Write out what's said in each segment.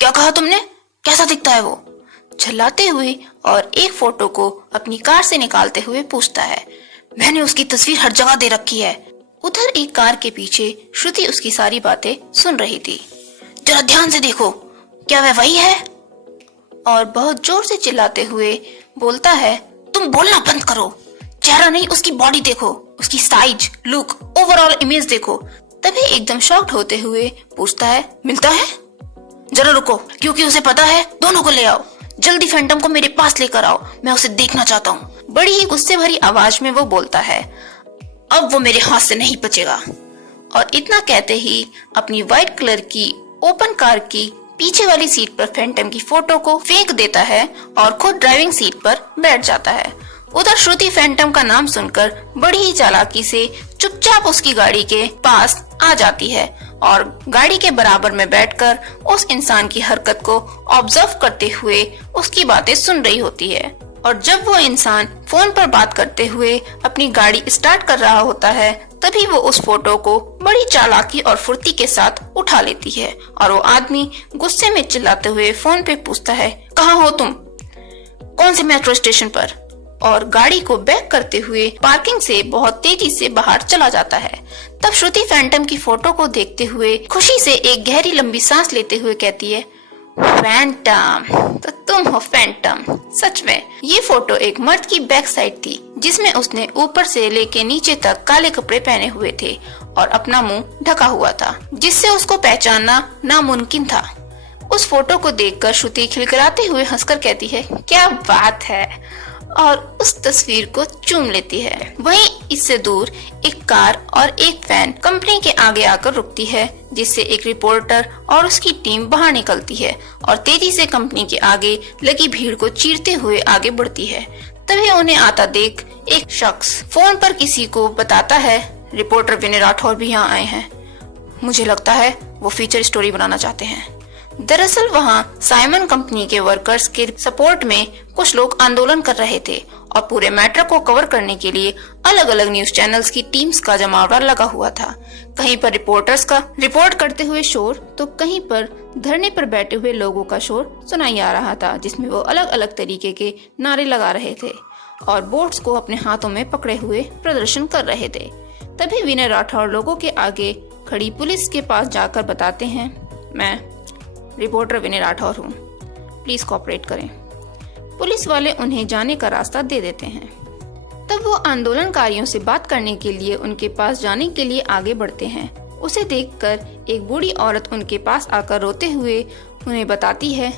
क्या कहा तुमने? कैसा दिखता है वो? झल्लाते हुए और एक फोटो को अपनी कार से निकालते हुए पूछता है। मैंने उसकी तस्वीर हर जगह दे रखी है। उधर एक कार के पीछे श्रुति उसकी सारी बातें सुन रही थी। जरा ध्यान से देखो, क्या वह वही है? और बहुत जोर से चिल्लाते हुए बोलता है, तुम बोलना बंद करो, चेहरा नहीं उसकी बॉडी देखो, उसकी साइज, लुक, ओवरऑल इमेज देखो। तभी एकदम शॉक्ड होते हुए पूछता है, मिलता है? जरा रुको, क्योंकि उसे पता है। दोनों को ले आओ, जल्दी फैंटम को मेरे पास लेकर आओ, मैं उसे देखना चाहता हूँ। बड़ी ही गुस्से भरी आवाज में वो बोलता है, अब वो मेरे हाथ से नहीं बचेगा। और इतना कहते ही अपनी व्हाइट कलर की ओपन कार की पीछे वाली सीट पर फैंटम की फोटो को फेंक देता है और खुद ड्राइविंग सीट पर बैठ जाता है। उधर श्रुति फैंटम का नाम सुनकर बड़ी ही चालाकी से चुपचाप उसकी गाड़ी के पास आ जाती है और गाड़ी के बराबर में बैठकर उस इंसान की हरकत को ऑब्जर्व करते हुए उसकी बातें सुन रही होती है। और जब वो इंसान फोन पर बात करते हुए अपनी गाड़ी स्टार्ट कर रहा होता है, तभी वो उस फोटो को बड़ी चालाकी और फुर्ती के साथ उठा लेती है। और वो आदमी गुस्से में चिल्लाते हुए फोन पे पूछता है, कहाँ हो तुम? कौन से मेट्रो स्टेशन पर? और गाड़ी को बैक करते हुए पार्किंग से बहुत तेजी से बाहर चला जाता है। तब श्रुति फैंटम की फोटो को देखते हुए खुशी से एक गहरी लंबी सांस लेते हुए कहती है, फैंटम, तो तुम हो फैंटम। सच में ये फोटो एक मर्द की बैक साइड थी, जिसमें उसने ऊपर से लेके नीचे तक काले कपड़े पहने हुए थे और अपना मुंह ढका हुआ था, जिससे उसको पहचानना नामुमकिन था। उस फोटो को देखकर श्रुति खिलखिलाते हुए हंसकर कहती है, क्या बात है, और उस तस्वीर को चूम लेती है। वहीं इससे दूर एक कार और एक वैन कंपनी के आगे आकर रुकती है, जिससे एक रिपोर्टर और उसकी टीम बाहर निकलती है और तेजी से कंपनी के आगे लगी भीड़ को चीरते हुए आगे बढ़ती है। तभी उन्हें आता देख एक शख्स फोन पर किसी को बताता है, रिपोर्टर विनय राठौर भी यहाँ आए हैं। मुझे लगता है वो फीचर स्टोरी बनाना चाहते हैं। दरअसल वहाँ साइमन कंपनी के वर्कर्स के सपोर्ट में कुछ लोग आंदोलन कर रहे थे और पूरे मैटर को कवर करने के लिए अलग अलग न्यूज चैनल्स की टीम्स का जमावड़ा लगा हुआ था। कहीं पर रिपोर्टर्स का रिपोर्ट करते हुए शोर, तो कहीं पर धरने पर बैठे हुए लोगों का शोर सुनाई आ रहा था, जिसमें वो अलग अलग तरीके के नारे लगा रहे थे और बोर्ड्स को अपने हाथों में पकड़े हुए प्रदर्शन कर रहे थे। तभी विनय राठौर लोगों के आगे खड़ी पुलिस के पास जाकर बताते हैं, मैं रिपोर्टर विनय राठौर हूँ, प्लीज कोऑपरेट करें। पुलिस वाले उन्हें जाने का रास्ता दे देते हैं। तब वो आंदोलनकारियों से बात करने के लिए उनके पास जाने के लिए आगे बढ़ते हैं। उसे देखकर एक बूढ़ी औरत उनके पास आकर रोते हुए उन्हें बताती है,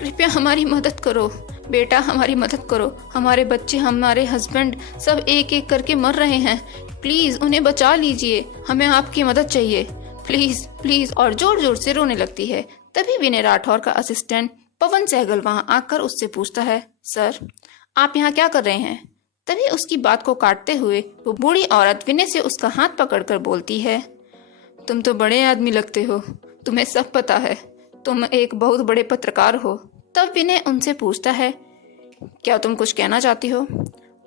कृपया हमारी मदद करो बेटा, हमारी मदद करो, हमारे बच्चे, हमारे हस्बैंड सब एक एक करके मर रहे हैं, प्लीज उन्हें बचा लीजिए, हमें आपकी मदद चाहिए, प्लीज प्लीज। और जोर जोर से रोने लगती है। तभी विनय राठौर का असिस्टेंट पवन सहगल वहां आकर उससे पूछता है, सर आप यहाँ क्या कर रहे हैं? तभी उसकी बात को काटते हुए वो बूढ़ी औरत विनय से उसका हाथ पकड़कर बोलती है, तुम तो बड़े आदमी लगते हो, तुम्हें सब पता है, तुम एक बहुत बड़े पत्रकार हो। तब विनय उनसे पूछता है, क्या तुम कुछ कहना चाहती हो?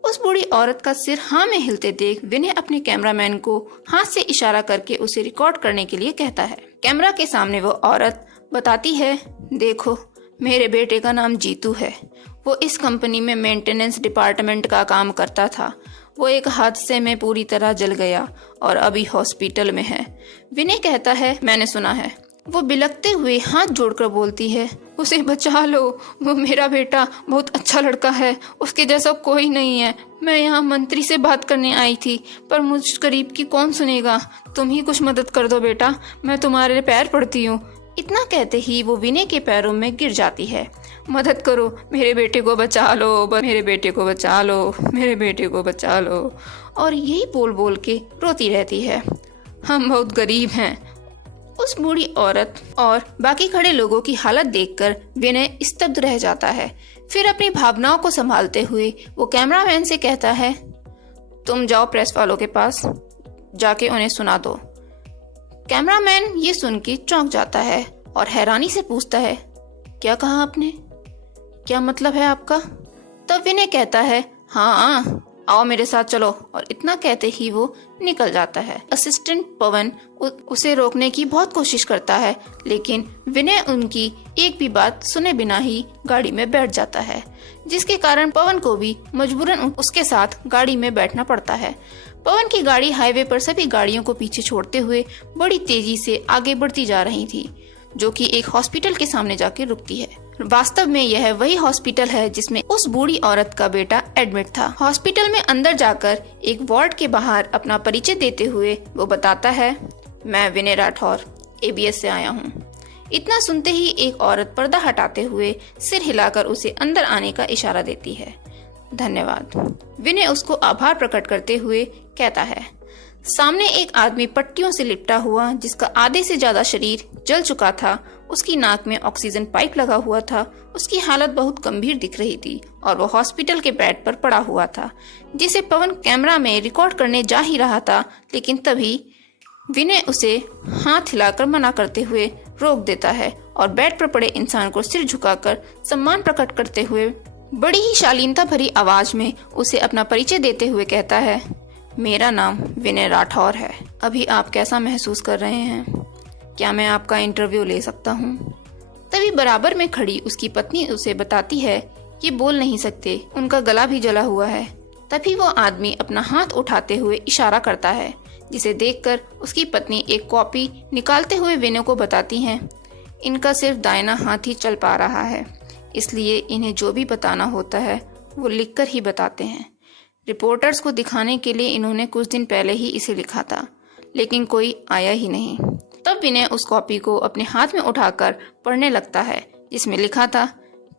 उस बूढ़ी औरत का सिर हाँ में हिलते देख विनय अपने कैमरामैन को हाथ से इशारा करके उसे रिकॉर्ड करने के लिए कहता है। कैमरा के सामने वो औरत बताती है, देखो मेरे बेटे का नाम जीतू है, वो इस कंपनी में मेंटेनेंस डिपार्टमेंट का काम करता था, वो एक हादसे में पूरी तरह जल गया और अभी हॉस्पिटल में है। विनय कहता है, मैंने सुना है। वो बिलखते हुए हाथ जोड़कर बोलती है, उसे बचा लो, वो मेरा बेटा बहुत अच्छा लड़का है, उसके जैसा कोई नहीं है। मैं यहाँ मंत्री से बात करने आई थी, पर मुझ गरीब की कौन सुनेगा, तुम ही कुछ मदद कर दो बेटा, मैं तुम्हारे पैर पड़ती हूँ। इतना कहते ही वो विनय के पैरों में गिर जाती है। मदद करो, मेरे बेटे को बचा लो, मेरे बेटे को बचा लो, मेरे बेटे को बचा लो। और यही बोल बोल के रोती रहती है। हम बहुत गरीब हैं। उस बूढ़ी औरत और बाकी खड़े लोगों की हालत देखकर विनय स्तब्ध रह जाता है। फिर अपनी भावनाओं को संभालते हुए वो कैमरामैन से कहता है, तुम जाओ प्रेस वालों के पास, जाके उन्हें सुना दो। कैमरामैन ये सुन के चौंक जाता है और हैरानी से पूछता है, क्या कहा आपने? क्या मतलब है आपका? तब विनय कहता है, हाँ आओ मेरे साथ चलो। और इतना कहते ही वो निकल जाता है। असिस्टेंट पवन उसे रोकने की बहुत कोशिश करता है, लेकिन विनय उनकी एक भी बात सुने बिना ही गाड़ी में बैठ जाता है, जिसके कारण पवन को भी मजबूरन उसके साथ गाड़ी में बैठना पड़ता है। पवन की गाड़ी हाईवे पर सभी गाड़ियों को पीछे छोड़ते हुए बड़ी तेजी से आगे बढ़ती जा रही थी, जो कि एक हॉस्पिटल के सामने जाके रुकती है। वास्तव में यह वही हॉस्पिटल है जिसमें उस बूढ़ी औरत का बेटा एडमिट था। हॉस्पिटल में अंदर जाकर एक वार्ड के बाहर अपना परिचय देते हुए वो बताता है, मैं विनय राठौर ABS से आया हूँ। इतना सुनते ही एक औरत पर्दा हटाते हुए सिर हिलाकर उसे अंदर आने का इशारा देती है। धन्यवाद। विनय उसको आभार प्रकट करते हुए कहता है। सामने एक आदमी पट्टियों से लिपटा हुआ, जिसका आधे से ज्यादा शरीर जल चुका था, उसकी नाक में ऑक्सीजन पाइप लगा हुआ था, उसकी हालत बहुत गंभीर दिख रही थी और वो हॉस्पिटल के बेड पर पड़ा हुआ था, जिसे पवन कैमरा में रिकॉर्ड करने जा ही रहा था। लेकिन तभी विनय उसे हाथ हिलाकर मना करते हुए रोक देता है और बेड पर पड़े इंसान को सिर झुकाकर सम्मान प्रकट करते हुए बड़ी ही शालीनता भरी आवाज में उसे अपना परिचय देते हुए कहता है, मेरा नाम विनय राठौर है। अभी आप कैसा महसूस कर रहे हैं? क्या मैं आपका इंटरव्यू ले सकता हूँ? तभी बराबर में खड़ी उसकी पत्नी उसे बताती है कि बोल नहीं सकते, उनका गला भी जला हुआ है। तभी वो आदमी अपना हाथ उठाते हुए इशारा करता है, जिसे देखकर उसकी पत्नी एक कॉपी निकालते हुए विनय को बताती हैं, इनका सिर्फ दाहिना हाथ ही चल पा रहा है, इसलिए इन्हें जो भी बताना होता है वो लिखकर ही बताते हैं। रिपोर्टर्स को दिखाने के लिए इन्होंने कुछ दिन पहले ही इसे लिखा था, लेकिन कोई आया ही नहीं। तब विनय उस कॉपी को अपने हाथ में उठाकर पढ़ने लगता है, जिसमें लिखा था,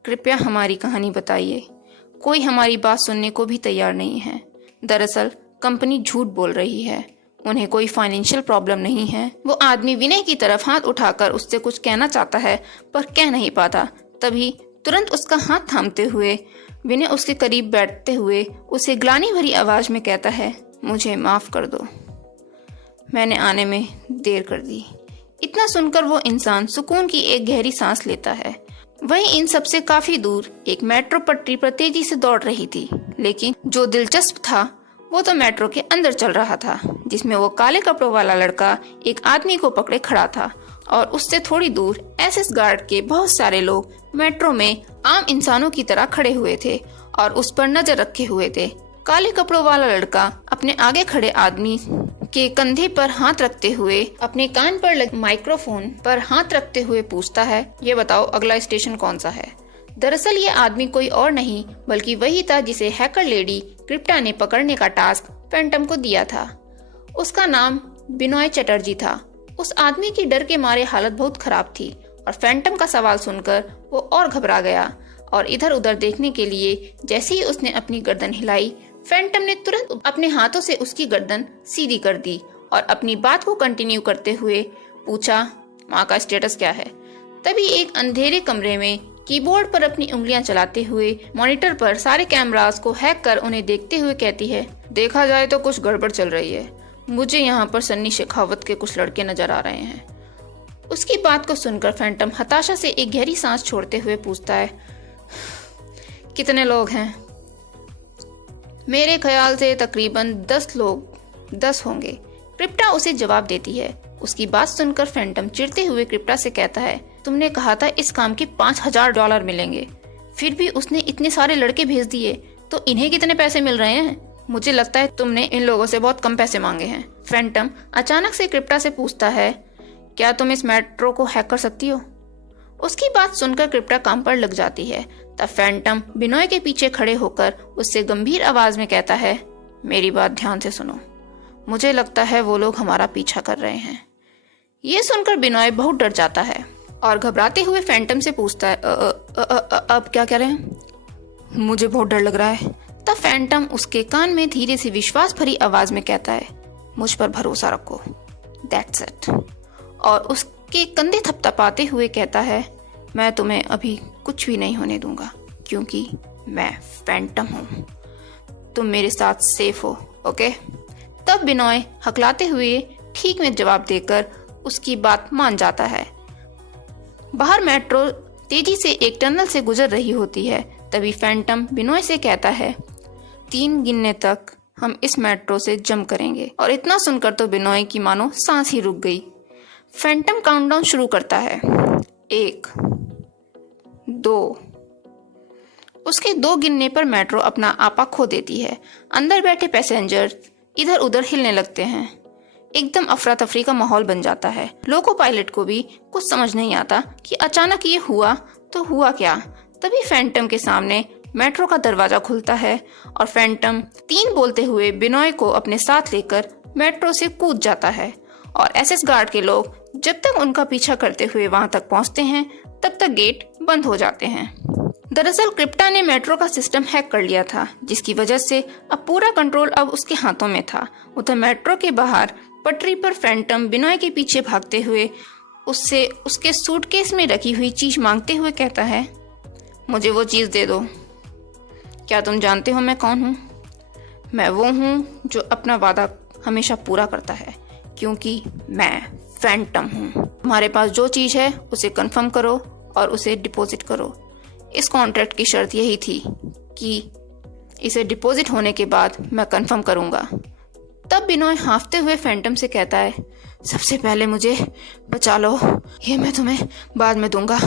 कृपया हमारी कहानी बताइए। कोई हमारी बात सुनने को भी तैयार नहीं है। दरअसल कंपनी झूठ बोल रही है, उन्हें कोई फाइनेंशियल प्रॉब्लम नहीं है। वो आदमी विनय की तरफ हाथ उठाकर उससे कुछ कहना चाहता है, पर कह नहीं पाता। तभी तुरंत उसका हाथ थामते हुए विनय उसके करीब बैठते हुए उसे ग्लानि भरी आवाज में कहता है, मुझे माफ कर दो, मैंने आने में देर कर दी। इतना सुनकर वो इंसान सुकून की एक गहरी सांस लेता है। वहीं इन सबसे काफी दूर एक मेट्रो पटरी पर तेजी से दौड़ रही थी, लेकिन जो दिलचस्प था वो तो मेट्रो के अंदर चल रहा था, जिसमें वो काले कपड़ों वाला लड़का एक आदमी को पकड़े खड़ा था और उससे थोड़ी दूर SS गार्ड के बहुत सारे लोग मेट्रो में आम इंसानों की तरह खड़े हुए थे और उस पर नजर रखे हुए थे। काले कपड़ों वाला लड़का अपने आगे खड़े आदमी के कंधे पर हाथ रखते हुए अपने कान पर लगे माइक्रोफोन पर हाथ रखते हुए पूछता है, ये बताओ अगला स्टेशन कौन सा है? दरअसल ये आदमी कोई और नहीं बल्कि वही था जिसे हैकर लेडी क्रिप्टा ने पकड़ने का टास्क फैंटम को दिया था। उसका नाम बिनॉय चटर्जी था। उस आदमी की डर के मारे हालत बहुत खराब थी और फैंटम का सवाल सुनकर वो और घबरा गया और इधर उधर देखने के लिए जैसे ही उसने अपनी गर्दन हिलाई, फैंटम ने तुरंत अपने हाथों से उसकी गर्दन सीधी कर दी और अपनी बात को कंटिन्यू करते हुए पूछा, माँ का स्टेटस क्या है? तभी एक अंधेरे कमरे में कीबोर्ड पर अपनी उंगलियां चलाते हुए मॉनिटर पर सारे कैमरास को हैक कर उन्हें देखते हुए कहती है, देखा जाए तो कुछ गड़बड़ चल रही है। मुझे यहाँ पर सन्नी शेखावत के कुछ लड़के नजर आ रहे हैं। उसकी बात को सुनकर फैंटम हताशा से एक गहरी सांस छोड़ते हुए पूछता है, कितने लोग हैं? मेरे ख्याल से तकरीबन 10 होंगे। क्रिप्टा उसे जवाब देती है। उसकी बात सुनकर फैंटम चिढ़ते हुए क्रिप्टा से कहता है, तुमने कहा था इस काम के $5000 मिलेंगे, फिर भी उसने इतने सारे लड़के भेज दिए, तो इन्हें कितने पैसे मिल रहे हैं? मुझे लगता है तुमने इन लोगों से बहुत कम पैसे मांगे हैं। फैंटम अचानक से क्रिप्टा से पूछता है, क्या तुम इस मेट्रो को हैक कर सकती हो? उसकी बात सुनकर क्रिप्टा काम पर लग जाती है। तब फैंटम बिनॉय के पीछे खड़े होकर उससे गंभीर आवाज में कहता है, मेरी बात ध्यान से सुनो, मुझे लगता है वो लोग हमारा पीछा कर रहे हैं। ये सुनकर बिनॉय बहुत डर जाता है और घबराते हुए फैंटम से पूछता है अब क्या कह रहे हैं? मुझे बहुत डर लग रहा है। तब फैंटम उसके कान में धीरे से विश्वास भरी आवाज में कहता है, मुझ पर भरोसा रखो, दैट्स इट। और उसके कंधे थपथपाते हुए कहता है, मैं तुम्हें अभी कुछ भी नहीं होने दूंगा क्योंकि मैं फैंटम हूँ। तुम मेरे साथ सेफ हो, ओके? तब बिनॉय हकलाते हुए ठीक में जवाब देकर उसकी बात मान जाता है। बाहर मेट्रो तेजी से एक टनल से गुजर रही होती है। तभी फैंटम बिनॉय से कहता है, 3 गिनने तक हम इस मेट्रो से जंप करेंगे। और इतना सुनकर तो बिनॉय की मानो सांस ही रुक गई। फैंटम काउंटडाउन शुरू करता है, 1, 2। उसके 2 गिनने पर मेट्रो अपना आपा खो देती है। अंदर बैठे पैसेंजर इधर उधर हिलने लगते हैं। एकदम अफरा तफरी का माहौल बन जाता है। लोको पायलट को भी कुछ समझ नहीं आता कि अचानक ये हुआ तो हुआ क्या। तभी फैंटम के सामने मेट्रो का दरवाजा खुलता है और फैंटम 3 बोलते हुए बिनॉय को अपने साथ लेकर मेट्रो से कूद जाता है। और एसएस गार्ड के लोग जब तक उनका पीछा करते हुए वहां तक पहुंचते हैं तब तक गेट बंद हो जाते हैं। दरअसल क्रिप्टा ने मेट्रो का सिस्टम हैक कर लिया था, जिसकी वजह से अब पूरा कंट्रोल अब उसके हाथों में था। उधर मेट्रो के बाहर पटरी पर फैंटम बिनॉय के पीछे भागते हुए उससे उसके सूटकेस में रखी हुई चीज मांगते हुए कहता है, मुझे वो चीज दे दो। क्या तुम जानते हो मैं कौन हूँ? मैं वो हूँ जो अपना वादा हमेशा पूरा करता है, क्योंकि मैं फैंटम हूँ। तुम्हारे पास जो चीज है उसे कंफर्म करो और उसे डिपॉजिट करो। इस कॉन्ट्रैक्ट की शर्त यही थी कि इसे डिपॉजिट होने के बाद मैं कंफर्म करूंगा। तब बिनॉय हाँफते हुए फैंटम से कहता है, सबसे पहले मुझे बचा लो, ये मैं तुम्हें बाद में दूंगा।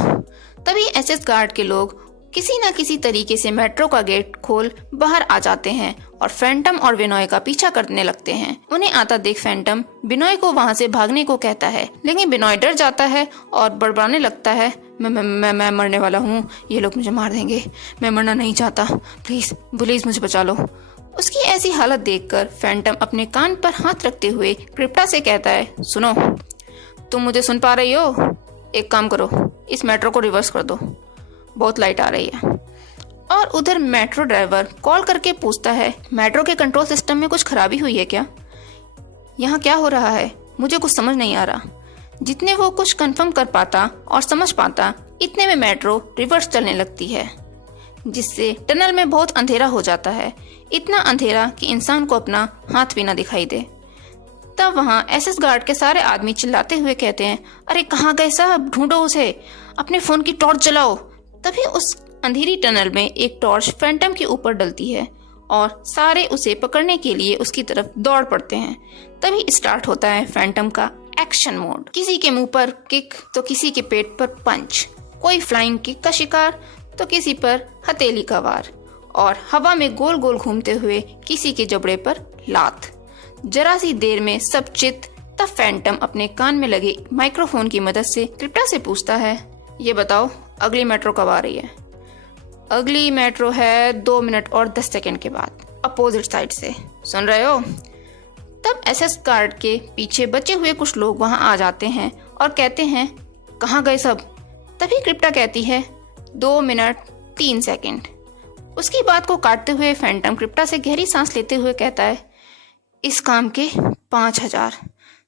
तभी एसएस गार्ड के लोग किसी न किसी तरीके से मेट्रो का गेट खोल बाहर आ जाते हैं और फैंटम और बिनॉय का पीछा करने लगते हैं। उन्हें आता देख फैंटम बिनॉय को वहां से भागने को कहता है, लेकिन बिनॉय डर जाता है और बड़बड़ाने लगता है, मैं मरने वाला हूँ, ये लोग मुझे मार देंगे, मैं मरना नहीं चाहता, प्लीज प्लीज मुझे बचा लो। उसकी ऐसी हालत देखकर फैंटम अपने कान पर हाथ रखते हुए क्रिप्टा से कहता है, सुनो, तुम मुझे सुन पा रही हो? एक काम करो, इस मेट्रो को रिवर्स कर दो, बहुत लाइट आ रही है। और उधर मेट्रो ड्राइवर कॉल करके पूछता है, मेट्रो के कंट्रोल सिस्टम में कुछ खराबी हुई है क्या? यहाँ क्या हो रहा है? मुझे कुछ समझ नहीं आ रहा। जितने वो कुछ कंफर्म कर पाता और समझ पाता, इतने में मेट्रो रिवर्स चलने लगती है, जिससे टनल में बहुत अंधेरा हो जाता है। इतना अंधेरा कि इंसान को अपना हाथ भी ना दिखाई दे। तब वहाँ एसएस गार्ड के सारे आदमी चिल्लाते हुए कहते हैं, अरे कहाँ गए साहब, ढूंढो उसे, अपने फोन की टॉर्च जलाओ। तभी उस अंधेरी टनल में एक टॉर्च फैंटम के ऊपर डलती है और सारे उसे पकड़ने के लिए उसकी तरफ दौड़ पड़ते हैं। तभी स्टार्ट होता है फैंटम का एक्शन मोड। किसी के मुंह पर किक तो किसी के पेट पर पंच, कोई फ्लाइंग किक का शिकार तो किसी पर हथेली का वार, और हवा में गोल गोल घूमते हुए किसी के जबड़े पर लात। जरा सी देर में सब चित। तब फैंटम अपने कान में लगे माइक्रोफोन की मदद से क्रिप्टा से पूछता है, ये बताओ अगली मेट्रो कब आ रही है? अगली मेट्रो है 2 मिनट और 10 सेकंड के बाद, अपोजिट साइड से, सुन रहे हो? तब एसएस गार्ड के पीछे बचे हुए कुछ लोग वहां आ जाते हैं और कहते हैं, कहाँ गए सब? तभी क्रिप्टा कहती है, 2 मिनट 3 सेकंड। उसकी बात को काटते हुए फैंटम क्रिप्टा से गहरी सांस लेते हुए कहता है, इस काम के 5000,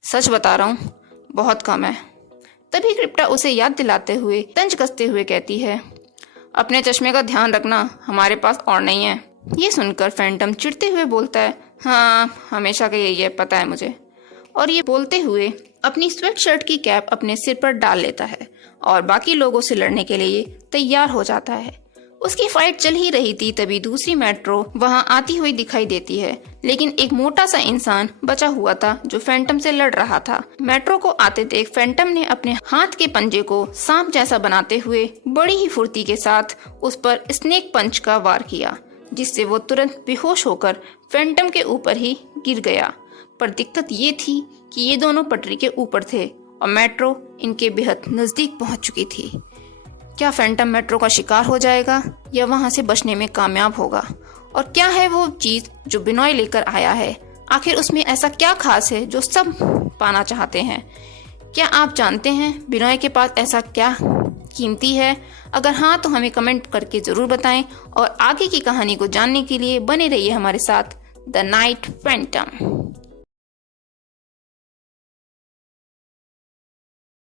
सच बता रहा हूँ, बहुत कम है। तभी क्रिप्टा उसे याद दिलाते हुए तंज कसते हुए कहती है, अपने चश्मे का ध्यान रखना, हमारे पास और नहीं है। ये सुनकर फैंटम चिढ़ते हुए बोलता है, हाँ हमेशा का यही है, पता है मुझे। और ये बोलते हुए अपनी स्वेट शर्ट की कैप अपने सिर पर डाल लेता है और बाकी लोगों से लड़ने के लिए तैयार हो जाता है। उसकी फाइट चल ही रही थी, तभी दूसरी मेट्रो वहां आती हुई दिखाई देती है, लेकिन एक मोटा सा इंसान बचा हुआ था जो फैंटम से लड़ रहा था। मेट्रो को आते देख फैंटम ने अपने हाथ के पंजे को सांप जैसा बनाते हुए बड़ी ही फुर्ती के साथ उस पर स्नेक पंच का वार किया, जिससे वो तुरंत बेहोश होकर फैंटम के ऊपर ही गिर गया। पर दिक्कत ये थी कि ये दोनों पटरी के ऊपर थे और मेट्रो इनके बेहद नजदीक पहुंच चुकी थी। क्या फैंटम मेट्रो का शिकार हो जाएगा या वहां से बचने में कामयाब होगा? और क्या है वो चीज जो बिनॉय लेकर आया है? आखिर उसमें ऐसा क्या खास है जो सब पाना चाहते हैं? क्या आप जानते हैं बिनोय के पास ऐसा क्या कीमती है? अगर हाँ तो हमें कमेंट करके जरूर बताएं और आगे की कहानी को जानने के लिए बने रहिए हमारे साथ द नाइट फैंटम।